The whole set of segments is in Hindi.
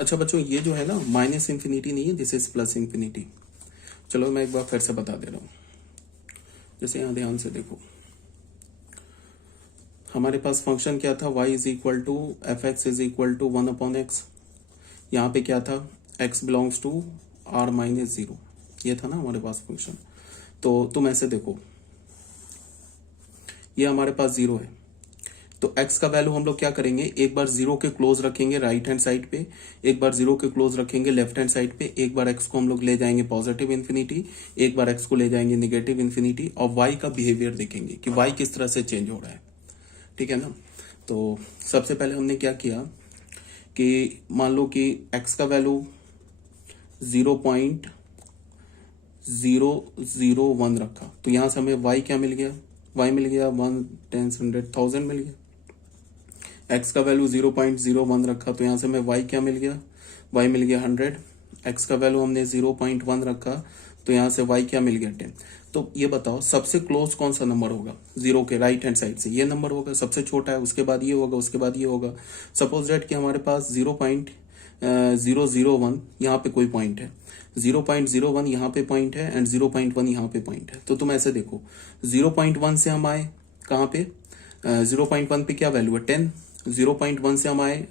अच्छा बच्चों, ये जो है ना माइनस इंफिनिटी नहीं है, दिस इज प्लस इंफिनिटी। चलो मैं एक बार फिर से बता दे रहा हूँ। जैसे यहाँ ध्यान से देखो, हमारे पास फंक्शन क्या था, y is equal to f x is equal to 1/x। यहाँ पे क्या था, x बिलोंग्स टू r-0। ये था ना हमारे पास फंक्शन। तो तुम ऐसे देखो, ये हमारे पास 0 है, तो x का वैल्यू हम लोग क्या करेंगे, एक बार 0 के क्लोज रखेंगे राइट हैंड साइड पे, एक बार 0 के क्लोज रखेंगे लेफ्ट हैंड साइड पे, एक बार x को हम लोग ले जाएंगे पॉजिटिव इन्फिनिटी, एक बार x को ले जाएंगे नेगेटिव इन्फिनिटी, और y का बिहेवियर देखेंगे कि y किस तरह से चेंज हो रहा है। ठीक है ना। तो सबसे पहले हमने क्या किया कि मान लो कि x का वैल्यू 0.001 रखा, तो यहां से हमें y क्या मिल गया, y मिल गया 1 10 100 1000 मिल गया। x का वैल्यू 0.01 रखा, तो यहां से हमें y क्या मिल गया, y मिल गया 100। x का वैल्यू हमने 0.1 रखा, तो यहां से y क्या मिल गया 10। तो ये बताओ सबसे क्लोज कौन सा नंबर होगा, 0 के राइट हैंड साइड से ये नंबर होगा, सबसे छोटा है, उसके बाद ये होगा, उसके बाद ये होगा। सपोज दैट कि हमारे पास 0.001 यहाँ पे कोई पॉइंट है, 0.01 यहाँ पे पॉइंट है एंड 0.1 यहाँ पे पॉइंट है। तो तुम ऐसे देखो, 0.1 से हम आए कहाँ पे, 0.1 पे क्या वैल्यू है 10, 0.1 से हम आए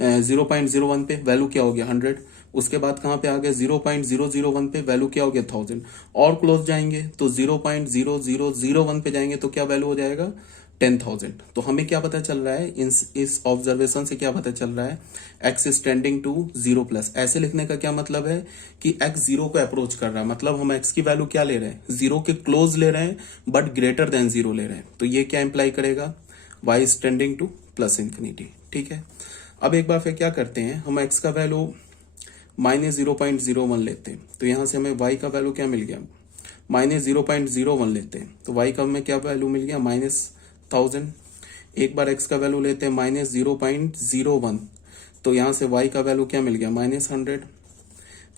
0.01 पे, वैल्यू क्या हो गया 100। उसके बाद कहाँ पे आ गए 0.001 पे, वैल्यू क्या हो गया 1000। और क्लोज जाएंगे तो 0.0001 पे जाएंगे तो क्या वैल्यू हो जाएगा 10,000। तो हमें क्या पता चल रहा है, इस ऑब्जर्वेशन से क्या पता चल रहा है, x इज टेंडिंग टू 0+। ऐसे लिखने का क्या मतलब है कि x 0 को अप्रोच कर रहा है, मतलब हम x की वैल्यू क्या ले रहे हैं, 0 के क्लोज ले रहे हैं बट ग्रेटर देन 0 ले रहे हैं। तो ये क्या इंप्लाई करेगा, y is tending two plus infinity. ठीक है। अब एक बार फिर क्या करते हैं, हम x का वैल्यू -0.01 लेते हैं, तो यहां से हमें y का वैल्यू क्या मिल गया, -0.01 लेते हैं, तो y का हमें क्या वैल्यू मिल गया -1000। एक बार x का वैल्यू लेते हैं -0.01, तो यहां से y का वैल्यू क्या मिल गया -100।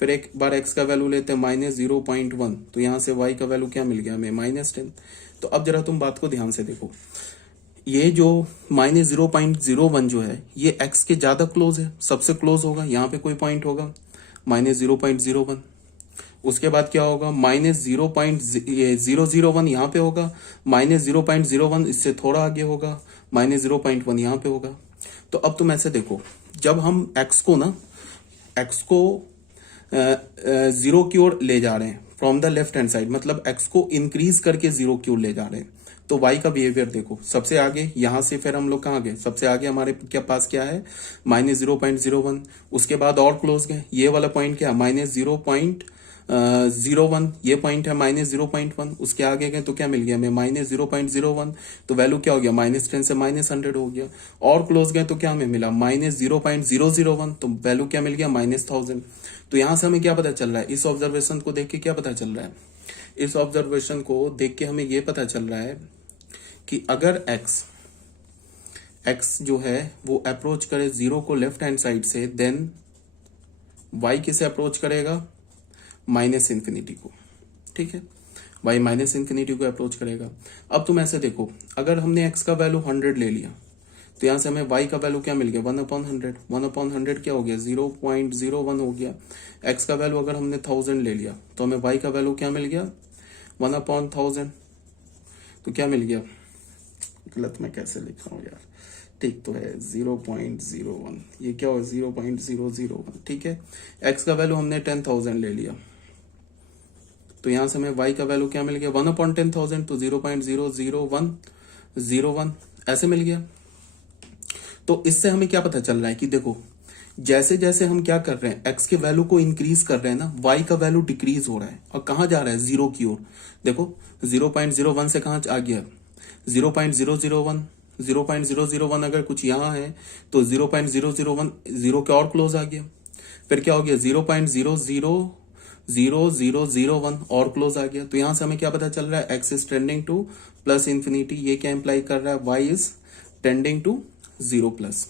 फिर एक बार x का वैल्यू लेते हैं -0.1, तो यहां से y का वैल्यू क्या मिल गया हमें -10। तो अब जरा तुम बात को ध्यान से देखो, ये जो -0.01 जो है ये x के ज्यादा क्लोज है, सबसे क्लोज होगा, यहाँ पे कोई पॉइंट होगा -0.01। उसके बाद क्या होगा, -0.001 यहाँ पे होगा, -0.01 इससे थोड़ा आगे होगा, -0.1 यहाँ पे होगा। तो अब तुम ऐसे देखो, जब हम x को 0 की ओर ले जा रहे हैं from the left hand side, मतलब x को इंक्रीज करके 0 की ओर ले जा रहे हैं, तो y का बिहेवियर देखो, सबसे आगे यहां से फिर हम लोग कहाँ गए, सबसे आगे हमारे क्या पास क्या है -0.01। उसके बाद और क्लोज गए, ये वाला पॉइंट क्या -0.01, ये पॉइंट है -0.1। उसके आगे गए तो क्या मिल गया हमें -0.01, तो वैल्यू क्या हो गया -10 से -100 हो गया। और क्लोज गए तो क्या हमें मिला -0.001, तो वैल्यू क्या मिल गया -1000। तो यहां से हमें क्या पता चल रहा है, इस ऑब्जर्वेशन को देख के क्या पता चल रहा है, इस ऑब्जर्वेशन को देख के हमें यह पता चल रहा है कि अगर x जो है वो अप्रोच करे 0 को लेफ्ट हैंड साइड से, देन y किसे अप्रोच करेगा, -इंफिनिटी को। ठीक है, y -इंफिनिटी को अप्रोच करेगा। अब तुम ऐसे देखो, अगर हमने x का वैल्यू 100 ले लिया, तो यहां से हमें y का वैल्यू क्या मिल गया 1/100। 1/100 क्या हो गया 0.01 हो गया। x का वैल्यू अगर हमने 1000 ले लिया, तो हमें y का वैल्यू क्या मिल गया 1/1000। तो क्या मिल गया, गलत मैं कैसे लिख रहा हूँ यार, ठीक तो है 0.01, ये क्या हो 0.001। ठीक है, x का वैल्यू हमने 10,000 ले लिया, तो यहां से हमें y का वैल्यू क्या मिल गया 1/10,000, तो 0.00101 ऐसे मिल गया। तो इससे हमें क्या पता चल रहा है कि देखो, जैसे जैसे हम क्या कर रहे हैं, x के वैल्यू को इंक्रीज कर रहे हैं ना, y का वैल्यू डिक्रीज हो रहा है, और कहां जा रहा है 0 की ओर। देखो 0.01 से कहां आ गया 0.001, 0.001 अगर कुछ यहां है तो 0.001 0 के और क्लोज आ गया। फिर क्या हो गया 0.00001 और क्लोज आ गया। तो यहां से हमें क्या पता चल रहा है, x is tending two plus infinity. ये क्या इंप्लाई कर रहा है, y इज टेंडिंग टू 0+।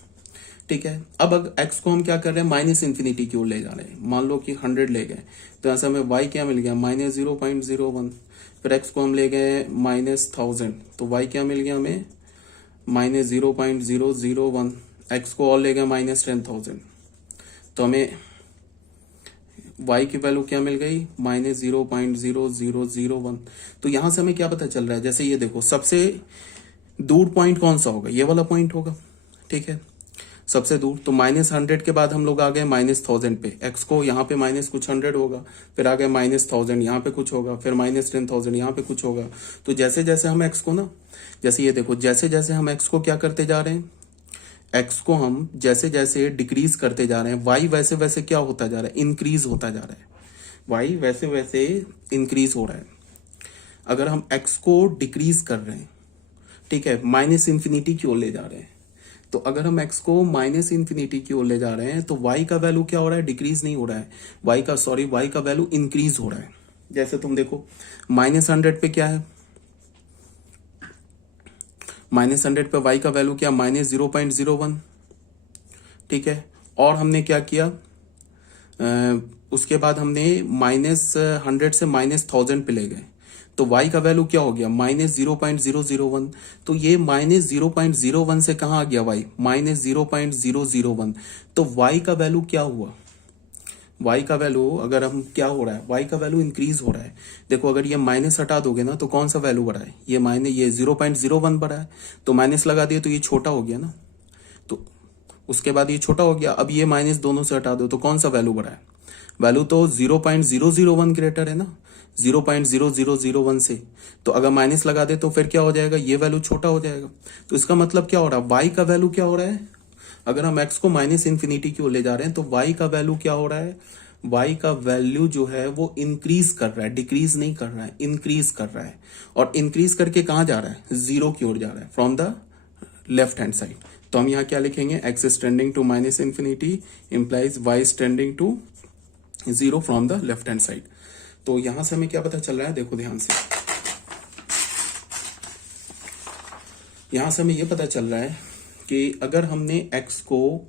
ठीक है, अब x को हम क्या कर रहे हैं -इंफिनिटी की ओर ले जा रहे हैं, मान लो कि 100 ले गए, तो यहां से हमें y क्या मिल गया -0.01। फिर x को हम ले गए -1000, तो y क्या मिल गया हमें -0.001। x को और ले गए -10,000, तो हमें y की वैल्यू क्या मिल गई, -0.0001। तो यहां से हमें क्या पता चल रहा है, जैसे ये देखो सबसे दूर पॉइंट कौन सा होगा, ये वाला पॉइंट होगा, ठीक है, सबसे दूर। तो -100 के बाद हम लोग आ गए -1000 पे, x को यहाँ पे माइनस कुछ 100 होगा, फिर आ गए -1000, यहाँ पे कुछ होगा, फिर -10,000, यहाँ पे कुछ होगा। तो जैसे जैसे हम x को ना, जैसे ये देखो, जैसे जैसे हम x को क्या करते जा रहे हैं, x को हम जैसे जैसे डिक्रीज करते जा रहे हैं, y वैसे वैसे क्या होता जा रहा है, इंक्रीज होता जा रहा है, y वैसे वैसे इंक्रीज हो रहा है। अगर हम x को डिक्रीज कर रहे हैं, ठीक है, -∞ की ओर ले जा रहे हैं, तो अगर हम x को -∞ की ओर ले जा रहे हैं तो y का वैल्यू क्या हो रहा है, डिक्रीज नहीं हो रहा है, y का वैल्यू इंक्रीज हो रहा है। जैसे तुम देखो -100 पे क्या है, -100 पे y का वैल्यू क्या, -0.01, ठीक है। और हमने क्या किया, उसके बाद हमने -100 से -1000 पे ले गए, तो y का वैल्यू क्या हो गया, -0.001। तो ये -0.01 से कहाँ आ गया y, -0.001। तो y का वैल्यू क्या हुआ, y का वैल्यू अगर हम क्या हो रहा है, y का वैल्यू इंक्रीज हो रहा है। देखो अगर ये माइनस हटा दोगे ना तो कौन सा वैल्यू बढ़ा है, ये 0.01 बढ़ा है, तो माइनस लगा दिए तो ये छोटा हो गया ना, तो उसके बाद ये छोटा हो गया। अब ये माइनस दोनों से हटा दो तो कौन सा वैल्यू बढ़ा है, वैल्यू तो 0.001 ग्रेटर है ना 0.0001 से। तो अगर माइनस लगा दे तो फिर क्या हो जाएगा, ये वैल्यू छोटा हो जाएगा। तो इसका मतलब क्या हो रहा है, y का वैल्यू क्या हो रहा है, अगर हम x को -∞ की ओर ले जा रहे हैं तो y का वैल्यू क्या हो रहा है, y का वैल्यू जो है वो इंक्रीज कर रहा है, डिक्रीज नहीं कर रहा है, इंक्रीज कर रहा है। और इंक्रीज करके कहां जा रहा है, जीरो की ओर जा रहा है, from the left hand side. तो हम यहाँ क्या लिखेंगे, x is tending to -∞ implies y is tending to 0 from the left hand side. तो यहां से हमें क्या पता चल रहा है, देखो ध्यान से, यहां से हमें यह पता चल रहा है कि अगर हमने x को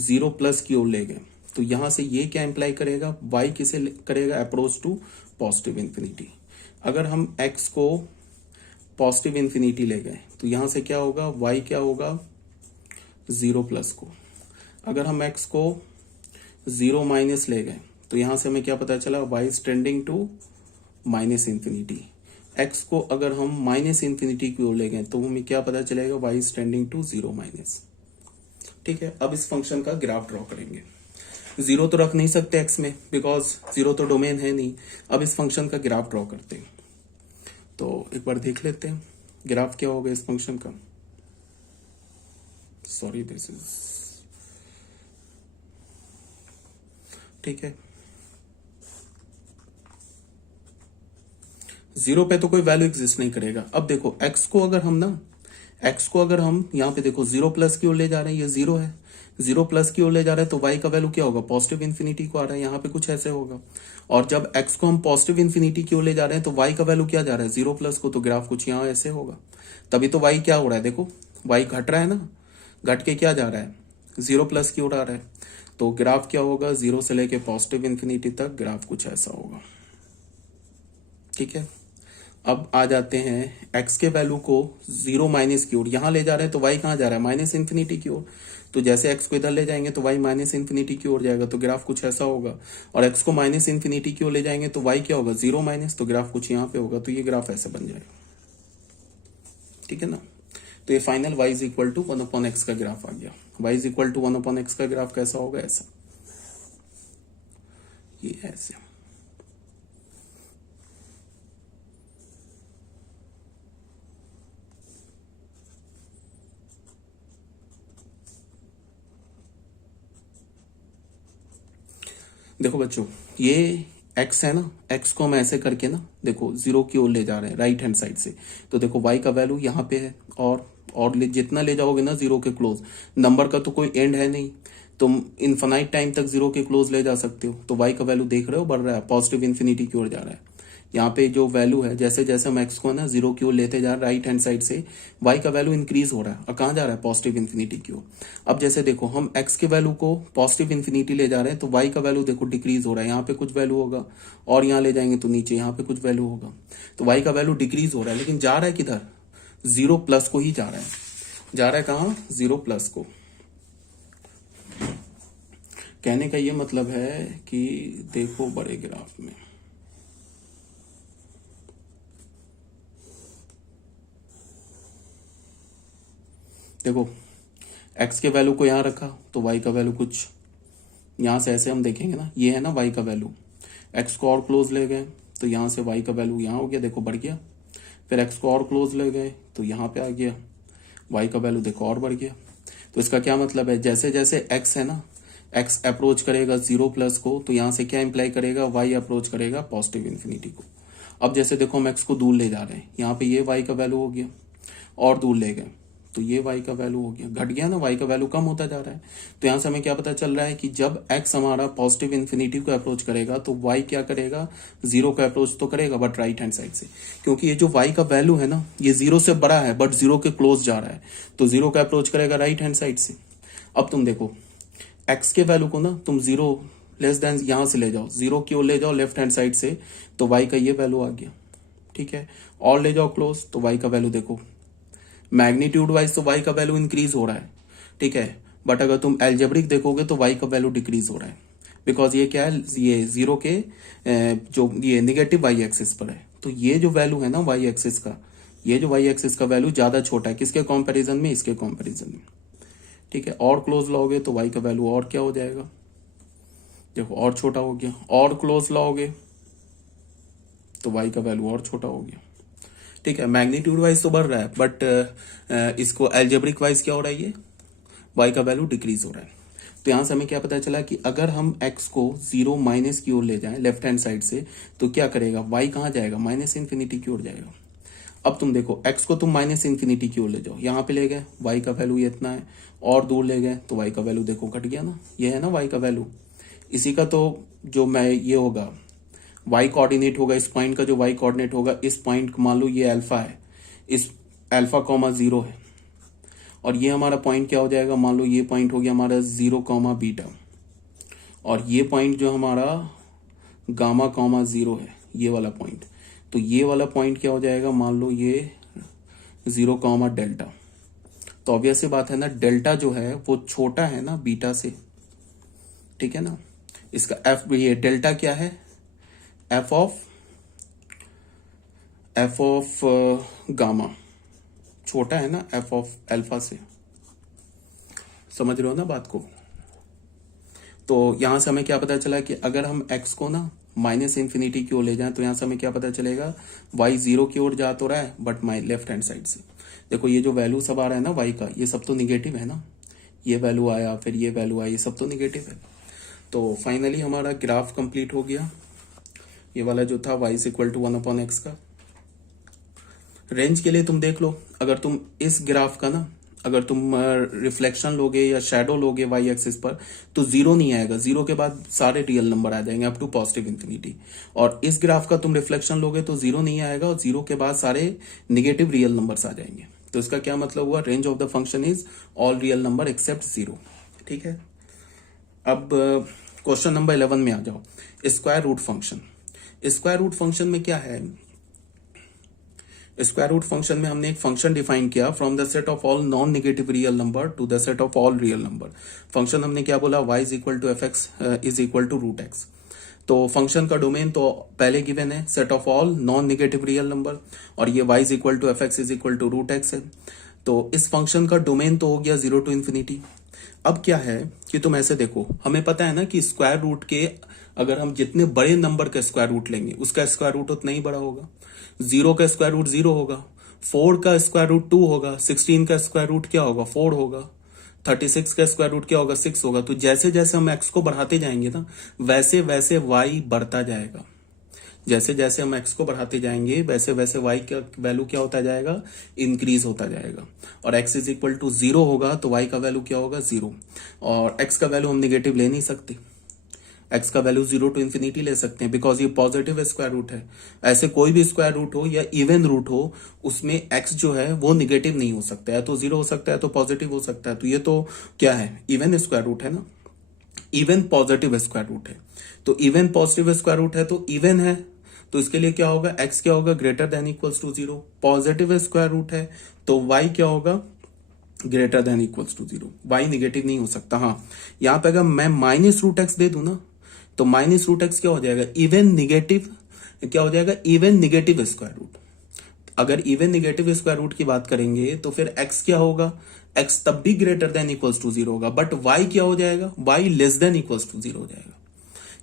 0+ की ओर ले गए तो यहां से ये क्या इंप्लाई करेगा, y किसे करेगा, अप्रोच टू पॉजिटिव इंफिनिटी। अगर हम x को पॉजिटिव इंफिनिटी ले गए तो यहां से क्या होगा, y क्या होगा, 0+ को। अगर हम x को 0- ले गए तो यहां से हमें क्या पता चला, y is tending to -∞। x को अगर हम -∞ की ओर ले गए तो हमें क्या पता चलेगा, y इज टेंडिंग टू 0-। ठीक है, अब इस फंक्शन का ग्राफ ड्रॉ करेंगे। 0 तो रख नहीं सकते x में, बिकॉज 0 तो डोमेन है नहीं। अब इस फंक्शन का ग्राफ ड्रॉ करते हैं, तो एक बार देख लेते हैं ग्राफ क्या होगा इस फंक्शन का। सॉरी, दिस इज, ठीक है, 0 पे तो कोई वैल्यू एग्जिस्ट नहीं करेगा। अब देखो x को अगर हम यहाँ पे देखो 0+ की ओर ले जा रहे हैं, ये 0 है, 0+ की ओर ले जा रहे हैं तो y का वैल्यू क्या होगा, पॉजिटिव इंफिनिटी को आ रहा है, यहाँ पे कुछ ऐसे होगा। और जब x को हम पॉजिटिव इंफिनिटी की ओर ले जा रहे हैं तो y का वैल्यू क्या जा रहा है, 0+ को, तो ग्राफ कुछ यहाँ ऐसे होगा। तभी तो y क्या हो रहा है, देखो y घट रहा है ना, घट के क्या जा रहा है, 0+ की ओर आ रहा है। तो ग्राफ क्या होगा, 0 से लेके पॉजिटिव इंफिनिटी तक ग्राफ कुछ ऐसा होगा। ठीक है, अब आ जाते हैं x के वैल्यू को 0- की ओर यहां ले जा रहे हैं तो y कहां जा रहा है, -∞ की ओर। तो जैसे x को इधर ले जाएंगे तो y -∞ की ओर जाएगा, तो ग्राफ कुछ ऐसा होगा। और x को -∞ की ओर ले जाएंगे तो y क्या होगा, 0-, तो ग्राफ कुछ यहाँ पे होगा। तो ये ग्राफ ऐसा बन जाएगा, ठीक है ना। तो ये final y is equal to 1/x का ग्राफ आ गया। y is equal to 1/x का ग्राफ कैसा होगा, ऐसा, ये ऐसे। देखो बच्चों, ये x है ना, x को हम ऐसे करके ना, देखो 0 की ओर ले जा रहे हैं राइट हैंड साइड से। तो देखो y का वैल्यू यहाँ पे है, और जितना ले जाओगे ना 0 के क्लोज, नंबर का तो कोई एंड है नहीं, तुम इन्फिनाइट टाइम तक 0 के क्लोज ले जा सकते हो। तो y का वैल्यू देख रहे हो बढ़ रहा है, पॉजिटिव इंफिनिटी की ओर जा रहा है। यहाँ पे जो वैल्यू है, जैसे जैसे हम x को ना 0 की ओर लेते जा रहे हैं राइट हैंड साइड से, y का वैल्यू इंक्रीज हो रहा है। और कहाँ जा रहा है, पॉजिटिव इंफिनिटी की ओर। अब जैसे देखो हम x के वैल्यू को पॉजिटिव इंफिनिटी ले जा रहे हैं तो y का वैल्यू देखो डिक्रीज हो रहा है, यहाँ पे कुछ वैल्यू होगा, और यहाँ ले जाएंगे तो नीचे यहाँ पे कुछ वैल्यू होगा। तो y का वैल्यू डिक्रीज हो रहा है, लेकिन जा रहा है किधर, 0+ को ही जा रहा है कहाँ, 0+ को। कहने का ये मतलब है कि देखो बड़े ग्राफ में देखो x के वैल्यू को यहाँ रखा तो y का वैल्यू कुछ यहाँ से ऐसे हम देखेंगे ना, ये है ना y का वैल्यू, x को और क्लोज ले गए तो यहाँ से y का वैल्यू यहाँ हो गया, देखो बढ़ गया। फिर x को और क्लोज ले गए तो यहाँ पे आ गया, y का वैल्यू देखो और बढ़ गया। तो इसका क्या मतलब है, जैसे जैसे x है ना, x अप्रोच करेगा 0+ को तो यहाँ से क्या इंप्लाई करेगा, y अप्रोच करेगा पॉजिटिव इन्फिनिटी को। अब जैसे देखो हम x को दूर ले जा रहे हैं, यहाँ पे ये y का वैल्यू हो गया और दूर ले गए तो ये y का वैल्यू हो गया, घट गया ना, y का वैल्यू कम होता जा रहा है। तो यहाँ से हमें क्या पता चल रहा है कि जब x हमारा पॉजिटिव इन्फिनिटी को अप्रोच करेगा तो y क्या करेगा, 0 का अप्रोच तो करेगा बट राइट हैंड साइड से, क्योंकि ये जो y का वैल्यू है ना ये 0 से बड़ा है बट 0 के क्लोज जा रहा है, तो 0 का अप्रोच करेगा राइट हैंड साइड से। अब तुम देखो x के वैल्यू को ना तुम 0 लेस देन यहां से ले जाओ, 0 की ओर ले जाओ लेफ्ट हैंड साइड से तो y का ये वैल्यू आ गया, ठीक है, और ले जाओ क्लोज तो y का वैल्यू देखो मैग्नीट्यूड वाइज तो y का वैल्यू इंक्रीज हो रहा है, ठीक है, बट अगर तुम एल्जेब्रिक देखोगे तो y का वैल्यू डिक्रीज हो रहा है, बिकॉज ये क्या है, ये 0 के जो ये निगेटिव y एक्सिस पर है। तो ये जो वैल्यू है ना y एक्सिस का, ये जो y एक्सिस का वैल्यू ज्यादा छोटा है किसके कंपैरिजन में, इसके कंपैरिजन में, ठीक है। और क्लोज लाओगे तो y का वैल्यू और क्या हो जाएगा, देखो और छोटा हो गया, और क्लोज लाओगे तो y का वैल्यू और छोटा हो गया, ठीक है। मैग्नीट्यूड वाइज तो बढ़ रहा है बट इसको एल्जेब्रिक वाइज क्या हो रहा है, ये y का वैल्यू डिक्रीज हो रहा है। तो यहां से हमें क्या पता चला कि अगर हम x को 0 माइनस की ओर ले जाएं लेफ्ट हैंड साइड से तो क्या करेगा, y कहां जाएगा, माइनस इन्फिनिटी की ओर जाएगा। अब तुम देखो x को तुम माइनस इन्फिनिटी की ओर ले जाओ, यहाँ पे ले गए y का वैल्यू ये इतना है, और दूर ले गए तो y का वैल्यू देखो घट गया ना, ये है ना y का वैल्यू। इसी का तो जो मैं ये होगा y कोऑर्डिनेट होगा, इस पॉइंट का जो y कोऑर्डिनेट होगा, इस पॉइंट मान लो ये अल्फा है, इस अल्फा कॉमा 0 है, और ये हमारा पॉइंट क्या हो जाएगा, मान लो ये पॉइंट हो गया हमारा 0 कॉमा बीटा, और ये पॉइंट जो हमारा गामा कॉमा 0 है, ये वाला पॉइंट, तो ये वाला पॉइंट क्या हो जाएगा, मान लो ये 0 कॉमा डेल्टा। तो ऑब्वियस सी बात है ना, डेल्टा जो है वो छोटा है ना बीटा से, ठीक है ना। इसका एफ, ये डेल्टा क्या है, एफ ऑफ गामा छोटा है ना एफ ऑफ अल्फा से, समझ रहे हो ना बात को। तो यहां से हमें क्या पता चला कि अगर हम x को ना माइनस इन्फिनिटी की ओर ले जाएं तो यहां से हमें क्या पता चलेगा, y 0 की ओर जा तो रहा है but my left hand side से। देखो ये जो वैल्यू सब आ रहा है ना y का, ये सब तो निगेटिव है ना, ये वैल्यू आया फिर ये वैल्यू आई, ये सब तो निगेटिव है। तो फाइनली हमारा ग्राफ कंप्लीट हो गया, ये वाला जो था y इक्वल टू 1/x का। रेंज के लिए तुम देख लो, अगर तुम इस ग्राफ का ना अगर तुम रिफ्लेक्शन लोगे या शेडो लोगे y एक्सिस पर तो 0 नहीं आएगा, 0 के बाद सारे रियल नंबर आ जाएंगे अप टू पॉजिटिव इंफिनिटी। और इस ग्राफ का तुम रिफ्लेक्शन लोगे तो 0 नहीं आएगा और 0 के बाद सारे निगेटिव रियल नंबर्स आ जाएंगे। तो इसका क्या मतलब हुआ, range of the function is all real number except 0, ठीक है। अब क्वेश्चन नंबर 11 में आ जाओ, square root function. Square root function में क्या है, स्क्वायर रूट फंक्शन में हमने एक फंक्शन डिफाइन किया, from the set of all non negative real number to the set of all real number. Function हमने क्या बोला, y is equal to f x is equal to root x. तो फंक्शन का डोमेन तो पहले गिवन है, set of all non negative real number, और ये y is equal to f x is equal to root x है। तो इस फंक्शन का डोमेन तो हो गया 0 टू इन्फिनिटी। अब क्या है कि तुम ऐसे देखो, हमें पता है ना कि स्क्वायर रूट के अगर हम जितने बड़े नंबर का स्क्वायर रूट लेंगे उसका स्क्वायर रूट उतना ही बड़ा होगा। 0 का स्क्वायर रूट 0 होगा, 4 का स्क्वायर रूट 2 होगा, 16 का स्क्वायर रूट क्या होगा 4 होगा, 36 का स्क्वायर रूट क्या होगा 6 होगा। तो जैसे जैसे हम x को बढ़ाते जाएंगे ना वैसे वैसे y बढ़ता जाएगा, जैसे जैसे हम x को बढ़ाते जाएंगे वैसे वैसे y का वैल्यू क्या होता जाएगा, इंक्रीज होता जाएगा। और x इज इक्वल टू 0 होगा तो y का वैल्यू क्या होगा 0, और x का वैल्यू हम निगेटिव ले नहीं सकते, x का वैल्यू 0 टू इन्फिनिटी ले सकते हैं बिकॉज ये पॉजिटिव स्क्वायर रूट है। ऐसे कोई भी स्क्वायर रूट हो या इवन रूट हो उसमें x जो है वो निगेटिव नहीं हो सकता है, तो 0 हो सकता है तो पॉजिटिव हो सकता है। तो ये तो क्या है, इवन स्क्वायर रूट है ना, इवन पॉजिटिव स्क्वायर रूट है। तो इवन पॉजिटिव स्क्वायर रूट है तो इवन है, तो इसके लिए क्या होगा, x क्या होगा greater than equals to 0। Positive square root है तो y क्या होगा, greater than equals to 0, y negative नहीं हो सकता। हाँ, यहाँ पे अगर मैं -√x दे दूं ना, तो -√x क्या हो जाएगा, इवन निगेटिव, क्या हो जाएगा, इवन निगेटिव स्क्वायर रूट। अगर इवन निगेटिव स्क्वायर रूट की बात करेंगे तो फिर x क्या होगा, x तब भी ग्रेटर देन इक्वल्स टू 0 होगा, बट y क्या हो जाएगा, y less than equals to 0 हो जाएगा।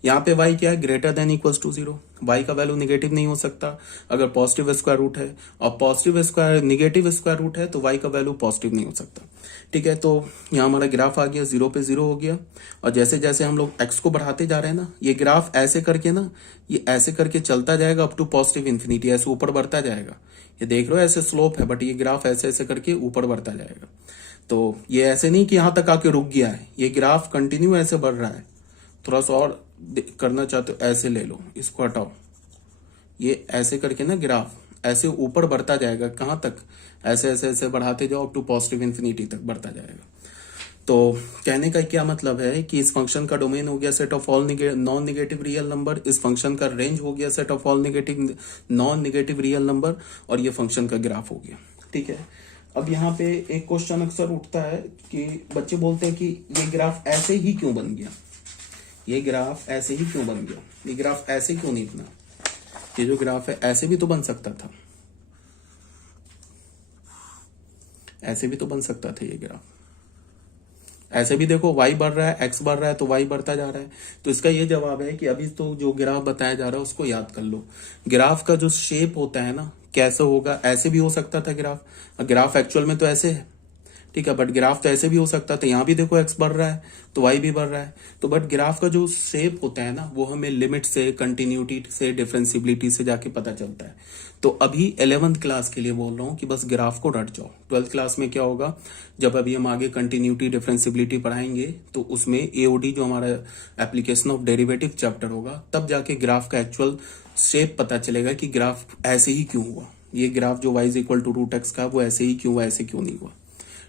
यहाँ पे y क्या है, greater than equals to 0, y का वैल्यू निगेटिव नहीं हो सकता अगर पॉजिटिव स्क्वायर रूट है, और positive square negative square root है तो y का वैल्यू पॉजिटिव नहीं हो सकता। ठीक है, तो यहाँ हमारा ग्राफ आ गया, 0 पे 0 हो गया, और जैसे जैसे हम लोग x को बढ़ाते जा रहे हैं ना, ये ग्राफ ऐसे करके ना, ये ऐसे करके चलता जाएगा अप टू पॉजिटिव इन्फिनिटी, ऐसे ऊपर बढ़ता जाएगा। ये देख रहे हो ऐसे स्लोप है, बट ये ग्राफ ऐसे ऐसे करके ऊपर बढ़ता जाएगा। तो ये ऐसे नहीं कि यहां तक आके रुक गया है, ये ग्राफ कंटिन्यू ऐसे बढ़ रहा है। थोड़ा सा और करना चाहते हो, ऐसे ले लो, इसको हटाओ, ये ऐसे करके ना ग्राफ ऐसे ऊपर बढ़ता जाएगा। कहां तक, ऐसे ऐसे ऐसे बढ़ाते जाओ अप टू पॉजिटिव इन्फिनिटी तक बढ़ता जाएगा। तो कहने का क्या मतलब है कि इस फंक्शन का डोमेन हो गया set of all non negative real number, इस फंक्शन का रेंज हो गया set of all negative non negative real number, और ये फंक्शन का ग्राफ हो गया। ठीक है, अब यहाँ पे एक क्वेश्चन अक्सर उठता है कि बच्चे बोलते हैं कि ये ग्राफ ऐसे ही क्यों बन गया, ये ग्राफ ऐसे ही क्यों बन गया, ये ग्राफ ऐसे क्यों नहीं बना, ये जो ग्राफ है ऐसे भी तो बन सकता था, ऐसे भी तो बन सकता था ये ग्राफ। ऐसे भी देखो y बढ़ रहा है, x बढ़ रहा है, तो y बढ़ता जा रहा है। तो इसका ये जवाब है कि अभी तो जो ग्राफ बताया जा रहा है उसको याद कर लो। ग्राफ का जो शेप होता है ना, कैसे होगा, ऐसे भी हो सकता था ग्राफ, ग्राफ एक्चुअल में तो ऐसे है, ठीक है, बट ग्राफ तो ऐसे भी हो सकता था। यहाँ भी देखो x बढ़ रहा है तो y भी बढ़ रहा है, तो बट ग्राफ का जो शेप होता है ना, वो हमें लिमिट से, कंटिन्यूटी से, डिफरेंसिबिलिटी से जाके पता चलता है। तो अभी 11th क्लास के लिए बोल रहा हूँ कि बस ग्राफ को रट जाओ। 12th क्लास में क्या होगा, जब अभी हम आगे कंटिन्यूटी डिफरेंसिबिलिटी पढ़ाएंगे तो उसमें एओडी जो हमारा एप्लीकेशन ऑफ डेरिवेटिव चैप्टर होगा, तब जाके ग्राफ का एक्चुअल शेप पता चलेगा कि ग्राफ ऐसे ही क्यों हुआ, ये ग्राफ जो y is equal to √x का वो ऐसे ही क्यों हुआ, ऐसे क्यों नहीं हुआ।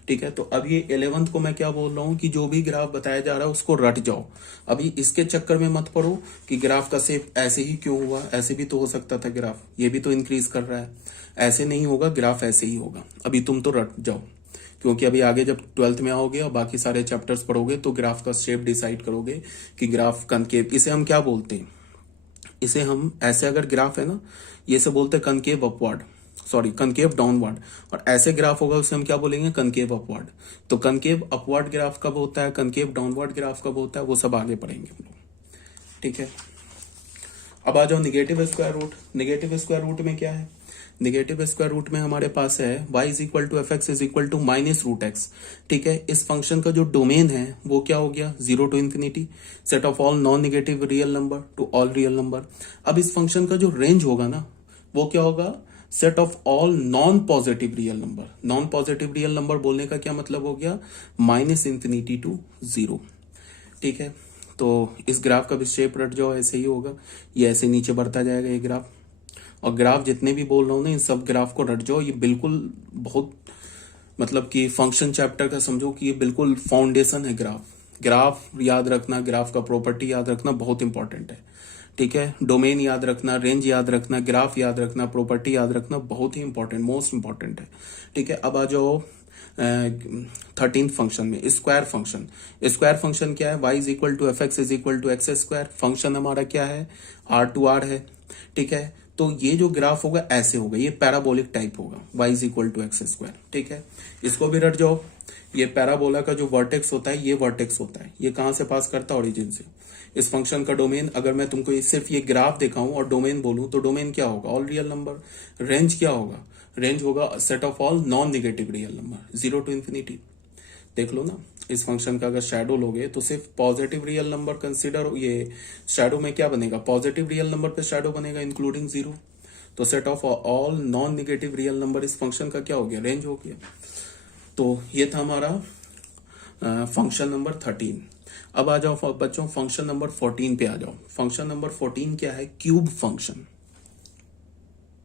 ठीक है, तो अब ये 11th को मैं क्या बोल रहा हूँ कि जो भी ग्राफ बताया जा रहा है उसको रट जाओ। अभी इसके चक्कर में मत पड़ो कि ग्राफ का शेप ऐसे ही क्यों हुआ, ऐसे भी तो हो सकता था ग्राफ, ये भी तो इंक्रीज कर रहा है, ऐसे नहीं होगा, ग्राफ ऐसे ही होगा। अभी तुम तो रट जाओ, क्योंकि अभी आगे जब 12th में आओगे और बाकी सारे चैप्टर्स पढ़ोगे तो ग्राफ का शेप डिसाइड करोगे कि ग्राफ कनकेव, इसे हम क्या बोलते हैं, इसे हम ऐसे, अगर ग्राफ है ना, ये से बोलते हैं concave upward, sorry concave downward, और ऐसे ग्राफ होगा उसे हम क्या बोलेंगे, कनकेव अपवर्ड। तो कनकेव अपवर्ड ग्राफ कब होता है, कनकेव डाउनवर्ड ग्राफ कब होता है, वो सब आगे पढ़ेंगे हम लोग। ठीक है, अब आ जाओ negative square root. Negative square root में क्या है, निगेटिव स्क्वायर रूट में हमारे पास है y is equal to f x is equal to -√x। ठीक है, इस फंक्शन का जो डोमेन है वो क्या हो गया, 0 to infinity, set of all non negative real number to all real number. अब इस फंक्शन का जो रेंज होगा ना, वो क्या होगा, set of all non positive real number. Non positive real number बोलने का क्या मतलब हो गया, -∞ टू 0। ठीक है, तो इस ग्राफ का भी शेप रट जाओ, ऐसे ही होगा, ये ऐसे नीचे बढ़ता जाएगा ये ग्राफ। और ग्राफ जितने भी बोल रहा हूं ना, इन सब ग्राफ को रट जाओ, ये बिल्कुल बहुत मतलब कि फंक्शन चैप्टर का समझो कि ये बिल्कुल फाउंडेशन है ग्राफ। ग्राफ याद रखना, ग्राफ का प्रॉपर्टी याद रखना बहुत इंपॉर्टेंट है। ठीक है, डोमेन याद रखना, रेंज याद रखना, ग्राफ याद रखना, प्रॉपर्टी याद रखना बहुत ही इंपॉर्टेंट, मोस्ट इंपॉर्टेंट है। ठीक है, अब आ जाओ 13th फंक्शन में, स्क्वायर फंक्शन। स्क्वायर फंक्शन क्या है, y is equal to f x is equal to x square. Function हमारा क्या है, R है। ठीक है, तो ये जो ग्राफ होगा ऐसे होगा, ये पैराबोलिक टाइप होगा, y is equal to x square. ठीक है, इसको भी रट जाओ, ये पैराबोला का जो वर्टेक्स होता है, ये वर्टेक्स होता है, ये कहां से पास करता है, ओरिजिन से। इस फंक्शन का डोमेन, अगर मैं तुमको सिर्फ ये ग्राफ दिखाऊं और डोमेन बोलूं, तो डोमेन क्या होगा, ऑल रियल नंबर। रेंज क्या होगा, रेंज होगा set of all non negative real number, 0 to infinity. देख लो ना, इस फंक्शन का अगर शैडो लोगे तो सिर्फ पॉजिटिव रियल नंबर कंसीडर, ये शैडो में क्या बनेगा, पॉजिटिव रियल नंबर पे शैडो बनेगा इंक्लूडिंग 0। तो set of all non negative real number इस फंक्शन का क्या हो गया, रेंज हो गया। तो ये था हमारा फंक्शन नंबर 13। अब आ जाओ बच्चों फंक्शन नंबर 14 पे आ जाओ। फंक्शन नंबर 14 क्या है, क्यूब फंक्शन।